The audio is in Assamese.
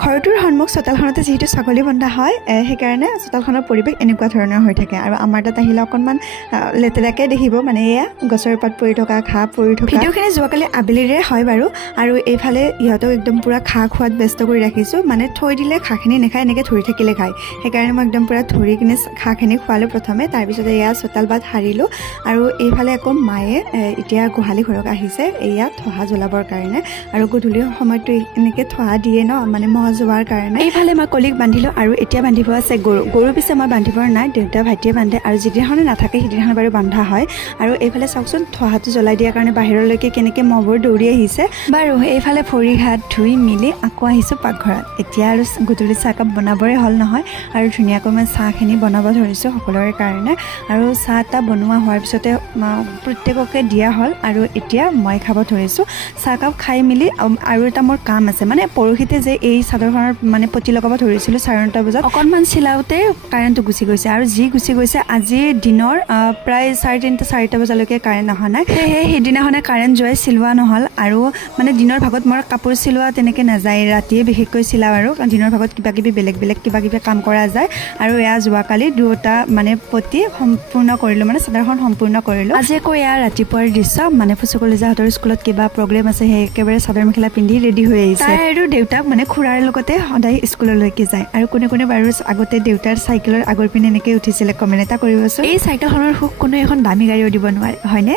ঘৰটোৰ সন্মুখ চোতালখনতে যিহেতু ছাগলী বন্ধা হয় সেইকাৰণে চোতালখনৰ পৰিৱেশ এনেকুৱা ধৰণৰ হৈ থাকে আৰু আমাৰ তাত আহিলে অকণমান লেতেৰাকৈ দেখিব মানে এয়া গছৰ পাত পৰি থকা ঘাঁহ পৰি থকা ভিডিঅ'খিনি যোৱাকালি আবেলিৰে হয় বাৰু আৰু এইফালে ইহঁতক একদম পূৰা ঘাঁহ খোৱাত ব্যস্ত কৰি ৰাখিছোঁ মানে থৈ দিলে ঘাঁহখিনি নাখায় এনেকৈ ধৰি থাকিলে খায় সেইকাৰণে মই একদম পূৰা ধৰি কিনে ঘাঁহখিনি খোৱালোঁ প্ৰথমে তাৰপিছতে এয়া চোতাল বাট সাৰিলোঁ আৰু এইফালে আকৌ মায়ে এতিয়া গোহালি ঘৰত আহিছে এয়া থহা জ্বলাবৰ কাৰণে আৰু গধূলি সময়তো এনেকৈ থহা দিয়ে ন মানে মহ যোৱাৰ কাৰণে এইফালে মই কলিক বান্ধিলোঁ আৰু এতিয়া বান্ধিব আছে গৰু পিছে মই বান্ধিবৰ নাই দেউতা ভাইটিয়ে বান্ধে আৰু যিদিনাখনে নাথাকে সিদিনাখন বাৰু বন্ধা হয় আৰু এইফালে চাওকচোন থহাটো জ্বলাই দিয়াৰ কাৰণে বাহিৰলৈকে কেনেকৈ মহবোৰ দৌৰি আহিছে বাৰু এইফালে ভৰি হাত ধুই মিলি আকৌ আহিছোঁ পাকঘৰত এতিয়া আৰু গধূলি চাহকাপ বনাবৰে হ'ল নহয় আৰু ধুনীয়াকৈ মই চাহখিনি বনাব ধৰিছোঁ সকলোৰে কাৰণে আৰু চাহ এটা বনোৱা হোৱাৰ পিছতে প্ৰত্যেককে দিয়া হ'ল আৰু এতিয়া মই খাব ধৰিছোঁ চাহকাপ খাই মিলি আৰু এটা মোৰ কাম আছে মানে পৰহিতে যে এই চাদৰখনৰ মানে পতি লগাব ধৰিছিলোঁ 9:30 বজাত অকণমান চিলাওঁতে কাৰেণ্টটো গুচি গৈছে আৰু যি গুচি গৈছে আজিৰ দিনৰ প্ৰায় 3:30 4টা বজালৈকে কাৰেণ্ট অহা নাই সেয়েহে সেইদিনাখনে কাৰেণ্ট যোৱাই চিলোৱা নহ'ল আৰু মানে দিনৰ ভাগত মোৰ কাপোৰ চিলোৱা তেনেকৈ নাযায় ৰাতিয়ে বিশেষকৈ চিলাওঁ আৰু দিনৰ ভাগত কিবাকিবি বেলেগ কিবাকিবি কাম কৰা যায় আৰু এয়া যোৱাকালি 2টা মানে পতি সম্পূৰ্ণ কৰিলোঁ মানে চাদৰখন সম্পূৰ্ণ কৰিলোঁ আজি আকৌ এয়া ৰাতিপুৱাৰ দৃশ্য মানে ফুচুকলিজাহঁতৰ স্কুলত কিবা প্ৰগ্ৰেম আছে সেই একেবাৰে চাদৰ মেখেলা পিন্ধি ৰেডি হৈ আহিছে তাই আৰু দেউতাক মানে খুৰাৰ লগতে সদায় স্কুললৈকে যায় আৰু কোনে বাৰু আগতে দেউতাৰ চাইকেলৰ আগৰ পিনে এনেকৈ উঠিছিলে কমেণ্ট এটা কৰিবচোন এই চাইকেলখনৰ সুখ কোনো এখন দামী গাড়ীও দিব নোৱাৰে হয়নে